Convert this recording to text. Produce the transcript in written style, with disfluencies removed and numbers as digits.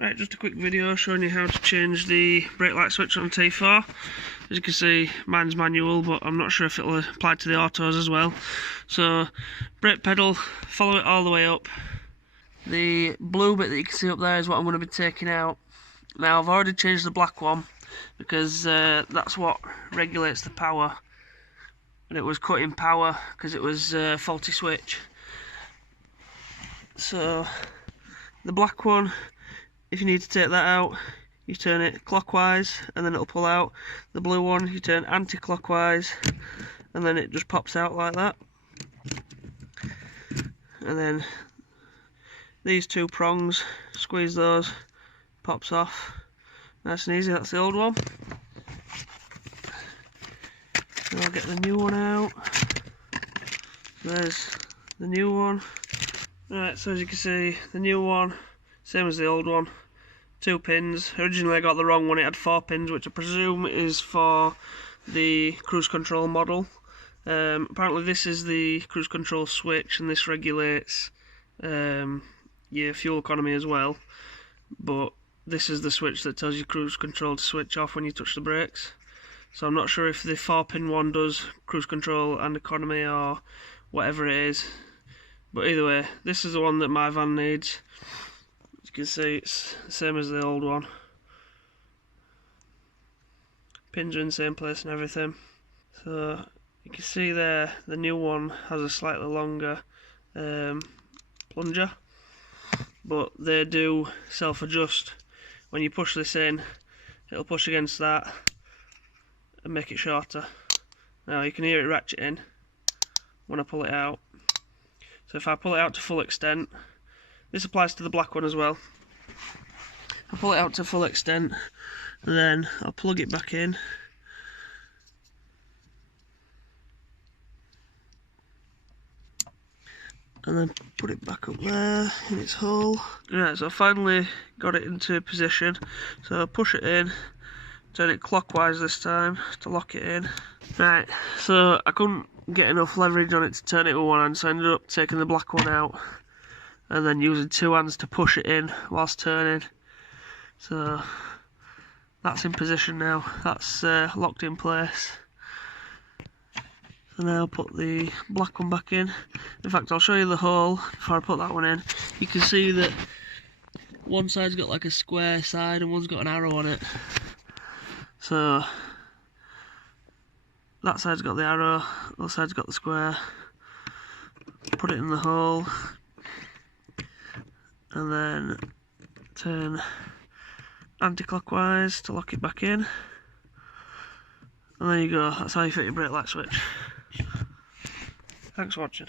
Right, just a quick video showing you how to change the brake light switch on the T4. As you can see, mine's manual, but I'm not sure if it'll apply to the autos as well. So, brake pedal, follow it all the way up. The blue bit that you can see up there is what I'm going to be taking out. Now, I've already changed the black one because that's what regulates the power. And it was cutting power because it was a faulty switch. So, the black one, if you need to take that out, you turn it clockwise and then it'll pull out. The blue one, you turn anti-clockwise and then it just pops out like that. And then these two prongs, squeeze those, pops off. Nice and easy, that's the old one. So I'll get the new one out. There's the new one. Right, so as you can see, the new one, same as the old one. 2 pins. Originally I got the wrong one, it had 4 pins, which I presume is for the cruise control model. Apparently this is the cruise control switch, and this regulates your fuel economy as well. But this is the switch that tells you cruise control to switch off when you touch the brakes. So I'm not sure if the 4-pin one does cruise control and economy or whatever it is. But either way, this is the one that my van needs. As you can see, it's the same as the old one. Pins are in the same place and everything. So you can see there, the new one has a slightly longer plunger, but they do self-adjust. When you push this in, it'll push against that and make it shorter. Now you can hear it ratcheting when I pull it out. So if I pull it out to full extent, this applies to the black one as well. I'll pull it out to full extent and then I'll plug it back in. And then put it back up there in its hole. Right, so I finally got it into position. So I'll push it in, turn it clockwise this time to lock it in. Right, so I couldn't get enough leverage on it to turn it with one hand, so I ended up taking the black one out and then using 2 hands to push it in whilst turning. So that's in position now, that's locked in place. So now I'll put the black one back in. In fact, I'll show you the hole before I put that one in. You can see that one side's got like a square side and one's got an arrow on it. So that side's got the arrow, the other side's got the square. Put it in the hole and then turn anti-clockwise to lock it back in. And there you go, that's how you fit your brake light switch. Thanks for watching.